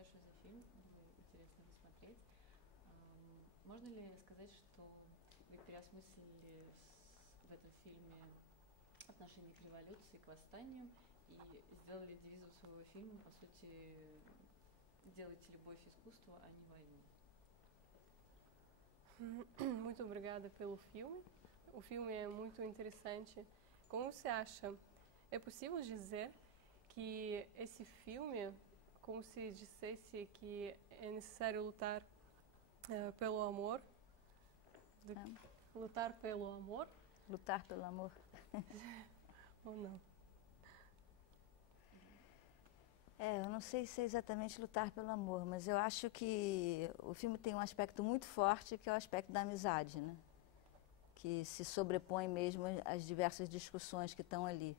большое за фильм, было интересно его смотреть. Можно ли сказать, что вы переосмыслили в этом фильме отношение к революции, к восстанию и сделали девизом своего фильма, по сути, делайте любовь искусству, а не войну? Muito obrigada pelo filme. O filme é muito interessante. Como você acha? É possível dizer que esse filme, como se dissesse que é necessário lutar pelo amor? Lutar pelo amor? Lutar pelo amor. Ou não? Eu não sei se é exatamente lutar pelo amor, mas eu acho que o filme tem um aspecto muito forte, que é o aspecto da amizade, né? Que se sobrepõe mesmo às diversas discussões que estão ali.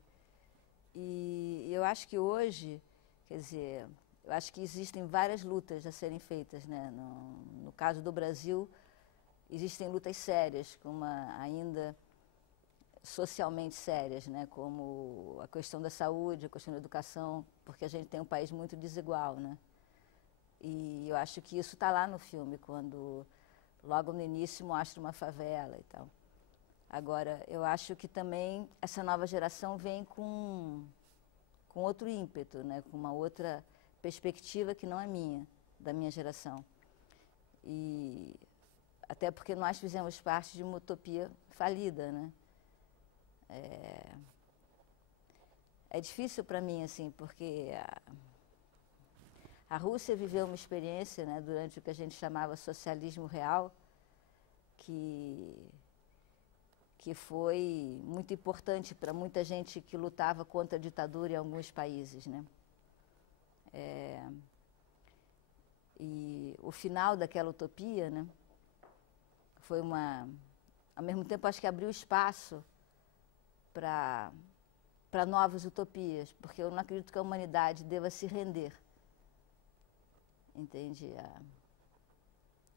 E eu acho que hoje, quer dizer, eu acho que existem várias lutas a serem feitas, né? No caso do Brasil, existem lutas sérias, como ainda socialmente sérias, né, como a questão da saúde, a questão da educação, porque a gente tem um país muito desigual, né? E eu acho que isso está lá no filme, quando logo no início mostra uma favela e tal. Agora, eu acho que também essa nova geração vem com outro ímpeto, né, com uma outra perspectiva que não é minha, da minha geração. E até porque nós fizemos parte de uma utopia falida, né? É difícil para mim, assim, porque a Rússia viveu uma experiência, né, durante o que a gente chamava socialismo real, que foi muito importante para muita gente que lutava contra a ditadura em alguns países, né? E o final daquela utopia, né, foi ao mesmo tempo, acho que abriu espaço para novas utopias, porque eu não acredito que a humanidade deva se render. Entende?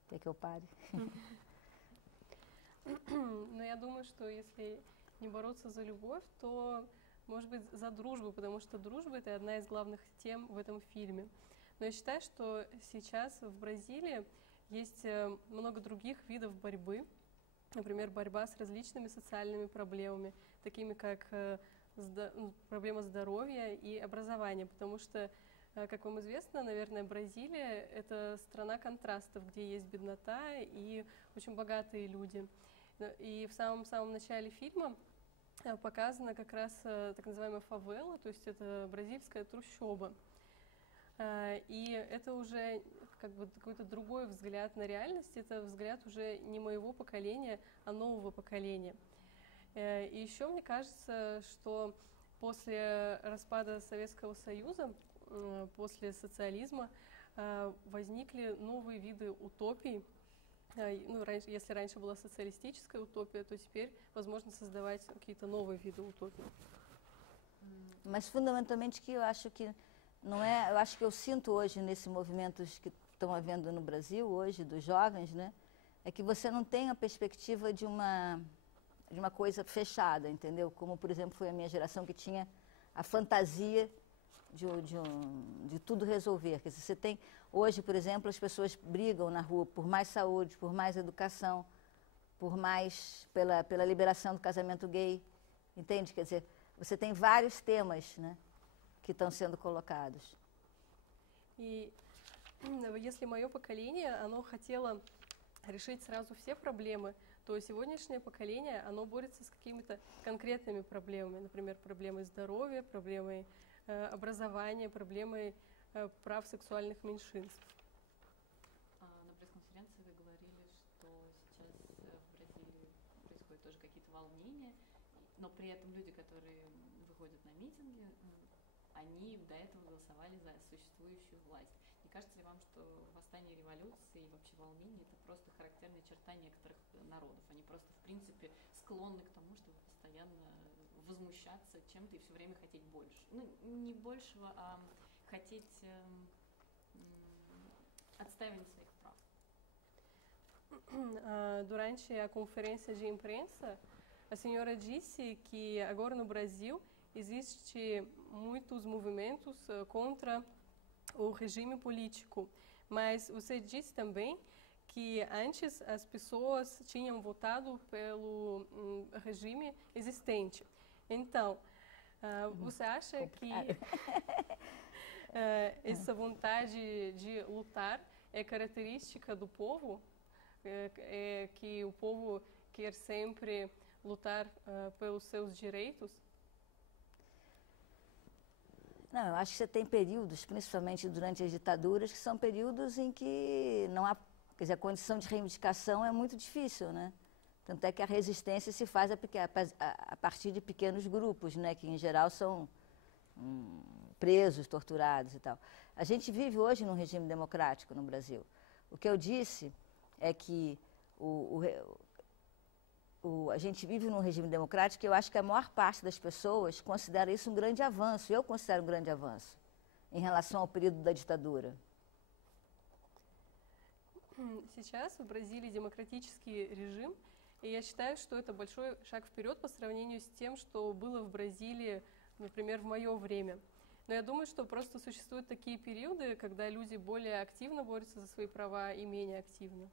Quer que eu pare? Но я думаю, что если не бороться за любовь, то, может быть, за дружбу, потому что дружба — это одна из главных тем в этом фильме. Но я считаю, что сейчас в Бразилии есть много других видов борьбы. Например, борьба с различными социальными проблемами, такими как проблема здоровья и образования, потому что, как вам известно, наверное, Бразилия — это страна контрастов, где есть беднота и очень богатые люди. И в самом начале фильма показана как раз так называемая фавела, то есть это бразильская трущоба. И это уже как бы какой-то другой взгляд на реальность, это взгляд уже не моего поколения, а нового поколения. И еще мне кажется, что после распада Советского Союза, после социализма, возникли новые виды утопий. Ну, если раньше была социалистическая утопия, то теперь возможно создавать какие-то новые виды утопий. Mas fundamentalmente que eu acho que não é, eu acho que eu sinto hoje nesse movimento que estão havendo no Brasil hoje dos jovens, né, é que você não tem a perspectiva de uma coisa fechada, entendeu? Como por exemplo foi a minha geração que tinha a fantasia de tudo resolver. Quer dizer, você tem hoje, por exemplo, as pessoas brigam na rua por mais saúde, por mais educação, por mais pela liberação do casamento gay, entende? Quer dizer, você tem vários temas, né, que estão sendo colocados. И если мое поколение, оно хотело решить сразу все проблемы, то сегодняшнее поколение, оно борется с какими-то конкретными проблемами, например, проблемой здоровья, проблемой образования, проблемой прав сексуальных меньшинств. На пресс-конференции вы говорили, что сейчас в Бразилии происходят тоже какие-то волнения, но при этом люди, которые выходят на митинги, они до этого голосовали за существующую власть. Не кажется ли вам, что восстание революции и вообще волнение — это просто характерная черта некоторых народов? Они просто, в принципе, склонны к тому, чтобы постоянно возмущаться чем-то и все время хотеть больше. Ну, не большего, а хотеть отстаивания своих прав. Durante a conferência de imprensa, a senhora disse que agora no Brasil existe muitos movimentos contra o regime político. Mas você disse também que antes as pessoas tinham votado pelo regime existente. Então, você acha que essa vontade de lutar é característica do povo? Que o povo quer sempre lutar pelos seus direitos? Não, eu acho que você tem períodos, principalmente durante as ditaduras, que são períodos em que não há, quer dizer, a condição de reivindicação é muito difícil, né? Tanto é que a resistência se faz a partir de pequenos grupos, né? Que em geral são presos, torturados e tal. A gente vive hoje num regime democrático no Brasil. O que eu disse é que a gente vive num regime democrático e eu acho que a maior parte das pessoas considera isso um grande avanço. Eu considero um grande avanço em relação ao período da ditадура. Сейчас в Бразилии демократический режим, и я считаю, что это большой шаг вперед по сравнению с тем, что было в Бразилии, например, в мое время. Но я думаю, что просто sуществуют такие периоды, когда люди более активно борются за свои права и менее активно.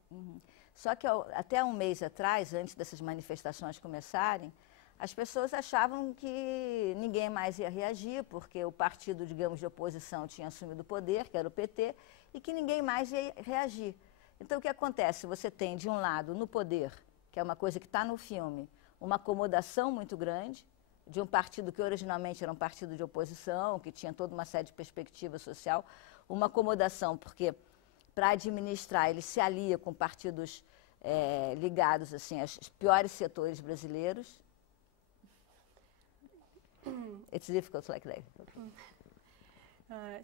Só que até um mês atrás, antes dessas manifestações começarem, as pessoas achavam que ninguém mais ia reagir, porque o partido, digamos, de oposição tinha assumido o poder, que era o PT, e que ninguém mais ia reagir. Então, o que acontece? Você tem, de um lado, no poder, que é uma coisa que está no filme, uma acomodação muito grande, de um partido que originalmente era um partido de oposição, que tinha toda uma série de perspectiva social, uma acomodação, porque para administrar ele se alia com partidos ligados assim, aos piores setores brasileiros. It's difficult like that.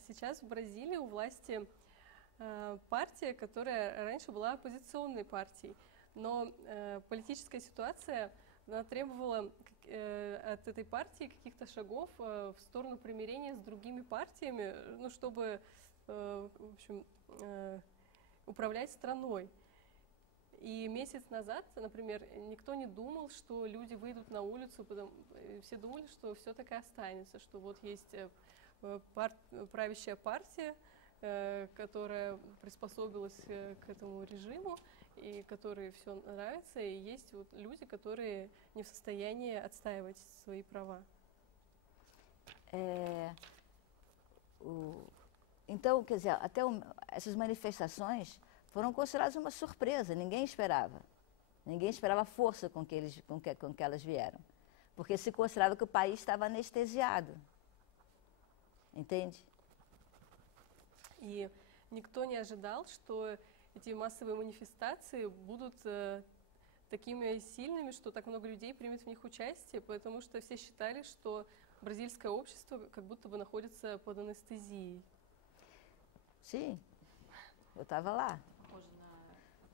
Сейчас в Бразилии у власти партия, которая раньше была оппозиционной партией, но политическая ситуация требовала от этой партии каких-то шагов в сторону примирения с другими партиями, ну, чтобы, в общем, управлять страной. И месяц назад, например, никто не думал, что люди выйдут на улицу, все думали, что все так и останется, что вот есть правящая партия, которая приспособилась к этому режиму, и которой все нравится, и есть вот люди, которые не в состоянии отстаивать свои права. Então, quer dizer, até essas manifestações foram consideradas uma surpresa, ninguém esperava. Ninguém esperava a força com que elas vieram. Porque se considerava que o país estava anestesiado. Entende? И никто не ожидал, что эти массовые манифестации будут такими сильными, что так много людей примет в них участие, потому что все считали, что бразильское общество как будто бы находится под анестезией. Sim, eu estava lá. Похоже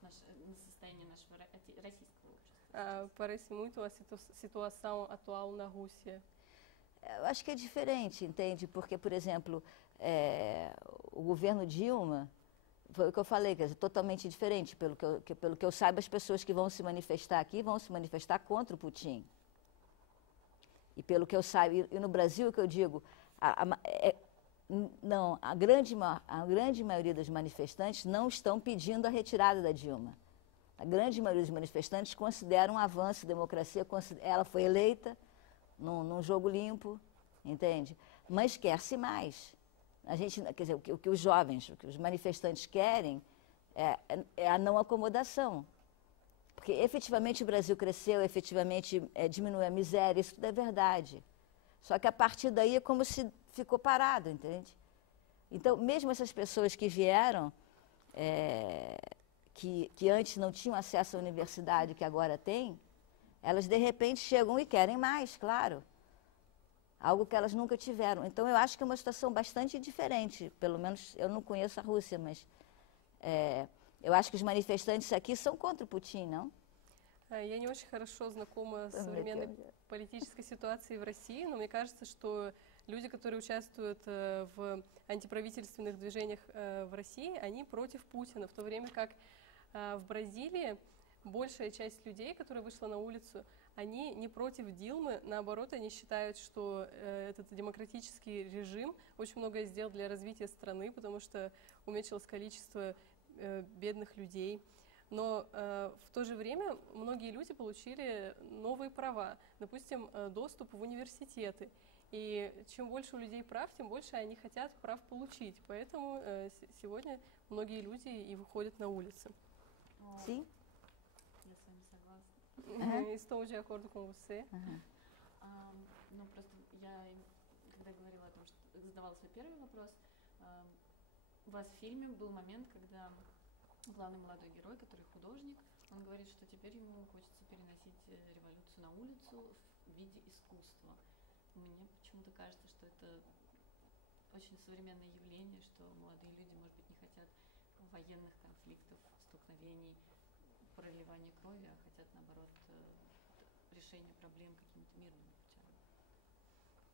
на состояние нашего российского общества. Parece muito a situação atual na Rússia. Eu acho que é diferente, entende? Porque, por exemplo, o governo Dilma, foi o que eu falei, quer dizer, totalmente diferente. Pelo que eu saiba, as pessoas que vão se manifestar aqui vão se manifestar contra o Putin. E pelo que eu saiba, e no Brasil, o que eu digo, não, a grande maioria dos manifestantes não estão pedindo a retirada da Dilma. A grande maioria dos manifestantes considera um avanço da democracia, ela foi eleita num jogo limpo, entende? Mas quer-se mais. A gente, quer dizer, o que os jovens, o que os manifestantes querem é a não acomodação. Porque efetivamente o Brasil cresceu, efetivamente diminuiu a miséria, isso tudo é verdade. Só que a partir daí é como se ficou parado, entende? Então, mesmo essas pessoas que vieram, que antes não tinham acesso à universidade, que agora têm, elas de repente chegam e querem mais, claro. Algo que elas nunca tiveram. Então, eu acho que é uma situação bastante diferente. Pelo menos, eu não conheço a Rússia, mas eu acho que os manifestantes aqui são contra o Putin, não? Я не очень хорошо знакома с современной политической ситуацией в России, но мне кажется, что люди, которые участвуют в антиправительственных движениях в России, они против Путина, в то время как в Бразилии большая часть людей, которая вышла на улицу, они не против Дилмы, наоборот, они считают, что этот демократический режим очень многое сделал для развития страны, потому что уменьшилось количество бедных людей. Но в то же время многие люди получили новые права, допустим, доступ в университеты. И чем больше у людей прав, тем больше они хотят прав получить. Поэтому сегодня многие люди и выходят на улицы. Sim? Я с вами согласна. Estou de acordo com você. Ну, просто я, когда говорила о том, что задавала свой первый вопрос, у вас в фильме был момент, когда главный молодой герой, который художник, он говорит, что теперь ему хочется переносить революцию на улицу в виде искусства. Мне почему-то кажется, что это очень современное явление, что молодые люди, может быть, не хотят военных конфликтов, столкновений, проливания крови, а хотят, наоборот, решения проблем какими-то мирными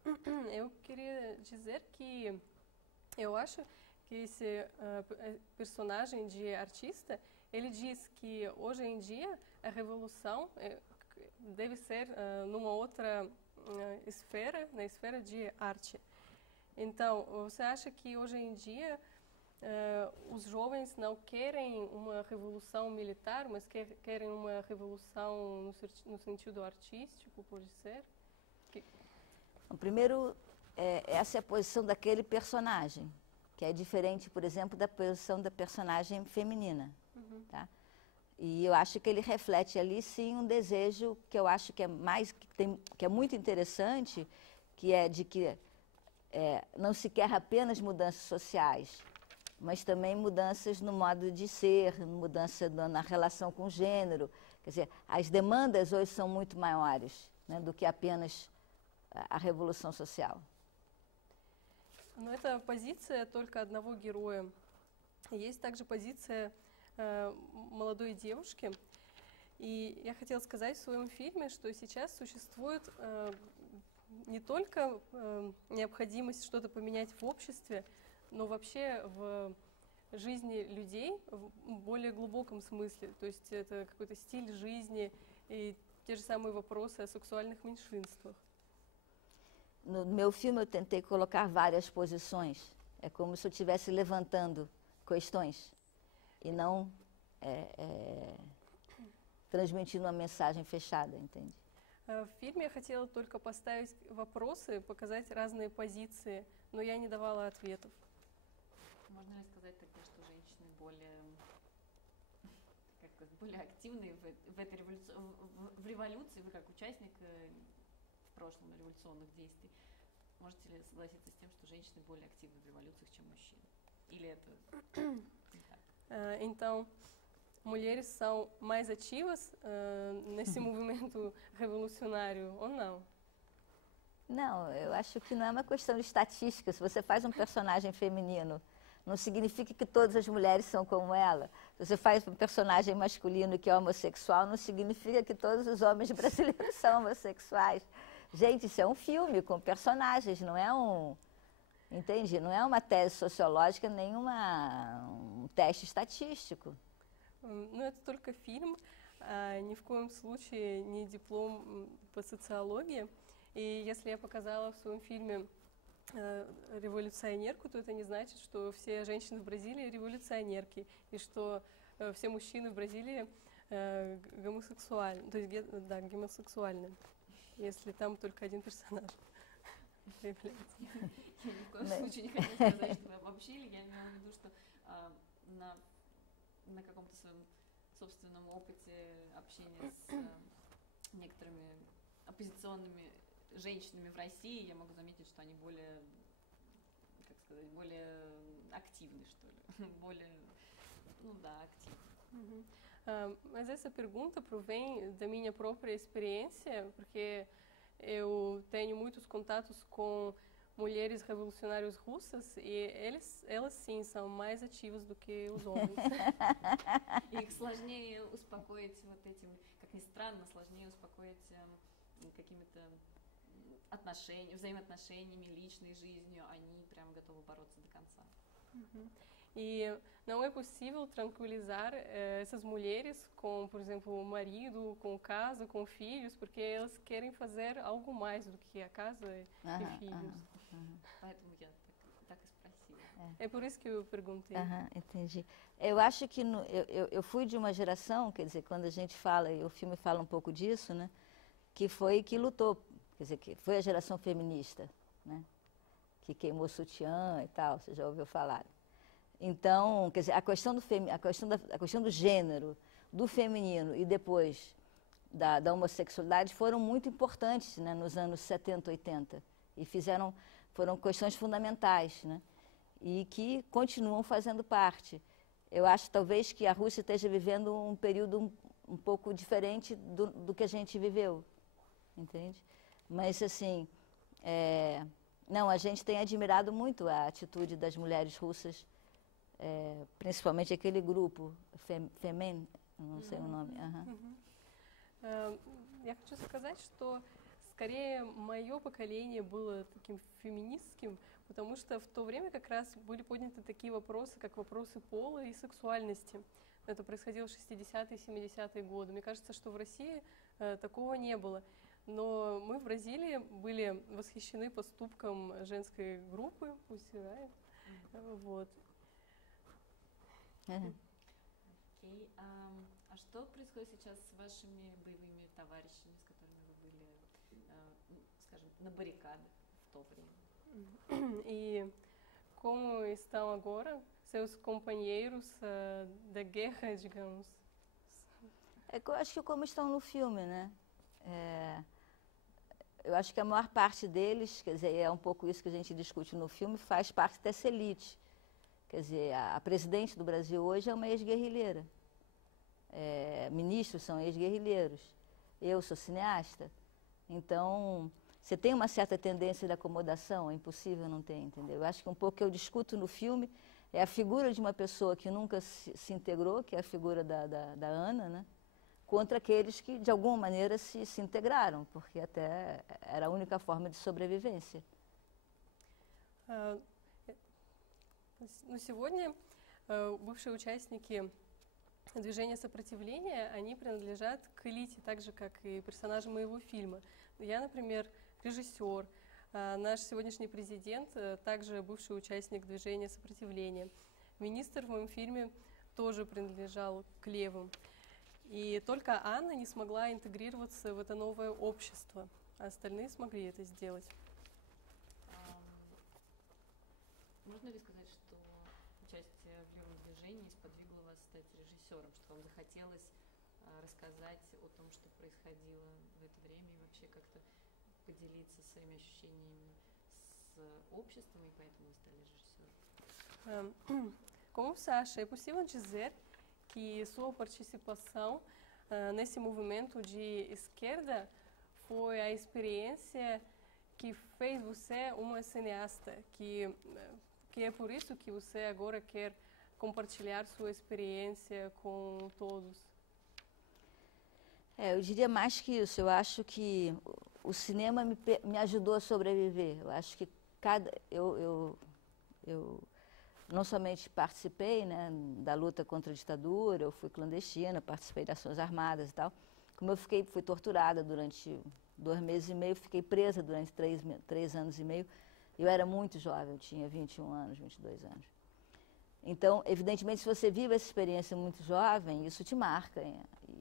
путями. Eu queria dizer que eu acho que esse personagem de artista, ele diz que hoje em dia a revolução deve ser numa outra esfera, na esfera de arte. Então, você acha que hoje em dia os jovens não querem uma revolução militar, mas querem uma revolução no sentido artístico, pode ser? Primeiro, essa é a posição daquele personagem, que é diferente, por exemplo, da posição da personagem feminina. Tá? E eu acho que ele reflete ali, sim, um desejo que eu acho que é muito interessante, que é de que não se quer apenas mudanças sociais, mas também mudanças no modo de ser, mudança na relação com o gênero. Quer dizer, as demandas hoje são muito maiores, né, do que apenas a revolução social. Но это позиция только одного героя. Есть также позиция молодой девушки. И я хотела сказать в своем фильме, что сейчас существует не только необходимость что-то поменять в обществе, но вообще в жизни людей в более глубоком смысле. То есть это какой-то стиль жизни и те же самые вопросы о сексуальных меньшинствах. No meu filme eu tentei colocar várias posições. É como se eu estivesse levantando questões e não transmitindo uma mensagem fechada, entende? В фильме я хотела только поставить вопросы, показать разные позиции, но я не давала ответов. Можно ли сказать тогда, что женщины более активны в этой революции, вы как участник в прошлом революционных действий, можете ли согласиться с тем, что женщины более активны в революциях, чем мужчины? Или это не так? Então, mulheres são mais ativas nesse movimento revolucionário ou não? Não, eu acho que não é uma questão de estatística. Se você faz um personagem feminino, não significa que todas as mulheres são como ela. Se você faz um personagem masculino que é homossexual, não significa que todos os homens brasileiros são homossexuais. Gente, isso é um filme com personagens, não é entende? Não é uma tese sociológica, nem um teste estatístico. Ну, это только фильм, ни в коем случае не диплом по социологии. И если я показала в своем фильме революционерку, то это не значит, что все женщины в Бразилии революционерки, и что все мужчины в Бразилии гомосексуальны, то есть гомосексуальны, если там только один персонаж появляется. Я ни в коем случае не хотела сказать, что вы обобщили, я имела в виду, что на каком-то своем собственном опыте общения с некоторыми оппозиционными женщинами в России, я могу заметить, что они более, как сказать, более активны, что ли, более, ну да, активны. Mas essa pergunta provém da minha própria experiência, porque eu tenho muitos contatos com mulheres revolucionárias russas e elas sim são mais ativas do que os homens. Их сложнее успокоить вот этим, как ни странно, сложнее успокоить какими-то взаимоотношениями, личной жизнью, они прям готовы бороться до конца. E não é possível tranquilizar essas mulheres com, por exemplo, o marido, com casa, com filhos, porque elas querem fazer algo mais do que a casa e filhos. Поэтому я так и спросила. É por isso que eu perguntei. Entendi. Eu acho que eu fui de uma geração, quer dizer, quando a gente fala, e o filme fala um pouco disso, né, que lutou, quer dizer, que foi a geração feminista, né, que queimou sutiã e tal, você já ouviu falar. Então, quer dizer, a questão do gênero, do feminino e depois da homossexualidade foram muito importantes, né, nos anos 70, 80 e foram questões fundamentais, né, e que continuam fazendo parte. Eu acho talvez que a Rússia esteja vivendo um período um pouco diferente do que a gente viveu, entende? Mas assim, não, a gente tem admirado muito a atitude das mulheres russas, principalmente aquele grupo, Femen, não sei o nome. Я хочу сказать, что скорее мое поколение было таким феминистским, потому что в то время как раз были подняты такие вопросы, как вопросы пола и сексуальности. Это происходило в 60-е, 70-е годы. Мне кажется, что в России такого не было. Но мы в Бразилии были восхищены поступком женской группы Pussy Riot. Вот. Окей. А что происходит сейчас с вашими боевыми товарищами, с которыми вы были, скажем, на баррикадах в то время? E como estão agora seus companheiros da guerra, digamos? Eu acho que como estão no filme, né? Eu acho que a maior parte deles, quer dizer, é um pouco isso que a gente discute no filme, faz parte dessa elite. Quer dizer, a presidente do Brasil hoje é uma ex-guerrilheira. Ministros são ex-guerrilheiros. Eu sou cineasta. Então, você tem uma certa tendência de acomodação, é impossível não ter, entendeu? Eu acho que um pouco que eu discuto no filme é a figura de uma pessoa que nunca se integrou, que é a figura da Ana, né? Contra aqueles que, de alguma maneira, se integraram, porque até era a única forma de sobrevivência. Но сегодня бывшие участники движения сопротивления, они принадлежат к элите, так же, как и персонажи моего фильма. Я, например, режиссер, наш сегодняшний президент также бывший участник движения сопротивления. Министр в моем фильме тоже принадлежал к левым. И только Анна не смогла интегрироваться в это новое общество, а остальные смогли это сделать. Можно ли сказать, что участие в левом движении сподвигло вас стать режиссером, что вам захотелось рассказать о том, что происходило в это время, и вообще как-то поделиться своими ощущениями с обществом, и поэтому вы стали rejisseur? Como você acha? É possível dizer que sua participação nesse movimento de esquerda foi a experiência que fez você uma cineasta, que é por isso que você agora quer compartilhar sua experiência com todos? Eu diria mais que isso. Eu acho que o cinema me ajudou a sobreviver. Eu acho que eu não somente participei, né, da luta contra a ditadura, eu fui clandestina, participei de ações armadas e tal. Como eu fui torturada durante 2 meses e meio, fiquei presa durante 3 anos e meio. Eu era muito jovem, eu tinha 21 anos, 22 anos. Então, evidentemente, se você vive essa experiência muito jovem, isso te marca.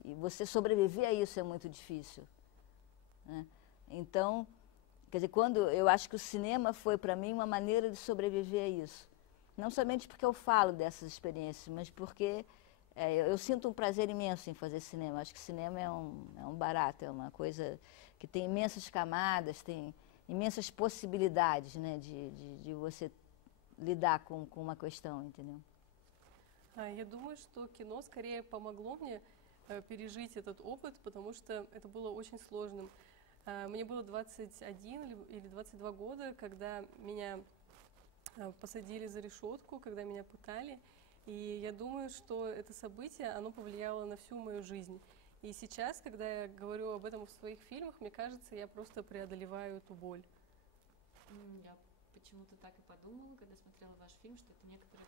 E você sobreviver a isso é muito difícil, né? Então, quer dizer, eu acho que o cinema foi para mim uma maneira de sobreviver a isso. Não somente porque eu falo dessas experiências, mas porque eu sinto um prazer imenso em fazer cinema. Acho que cinema é um barato, é uma coisa que tem imensas camadas, tem imensas possibilidades, né, de você lidar com uma questão, entendeu? Я думаю, что кино скорее помогло мне пережить этот опыт, потому что это было очень сложным. Мне было 21 или 22 года, когда меня посадили за решетку, когда меня пытали. И я думаю, что это событие, оно повлияло на всю мою жизнь. И сейчас, когда я говорю об этом в своих фильмах, мне кажется, я просто преодолеваю эту боль. Я почему-то так и подумала, когда смотрела ваш фильм, что это некоторая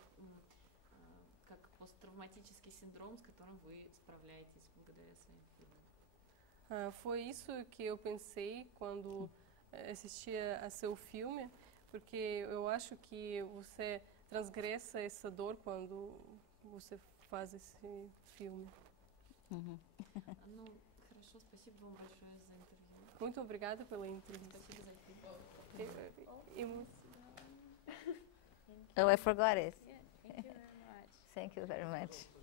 как посттравматический синдром, с которым вы справляетесь благодаря своим фильмам. Foi isso que eu pensei quando assistia a seu filme, porque eu acho que você transgressa essa dor quando você faz esse filme. Uhum. Ну, хорошо, спасибо вам большое за интервью. Muito obrigada pela entrevista. Спасибо за фильм. Oh, I forgot it. Yeah, thank you very much. Thank you very much.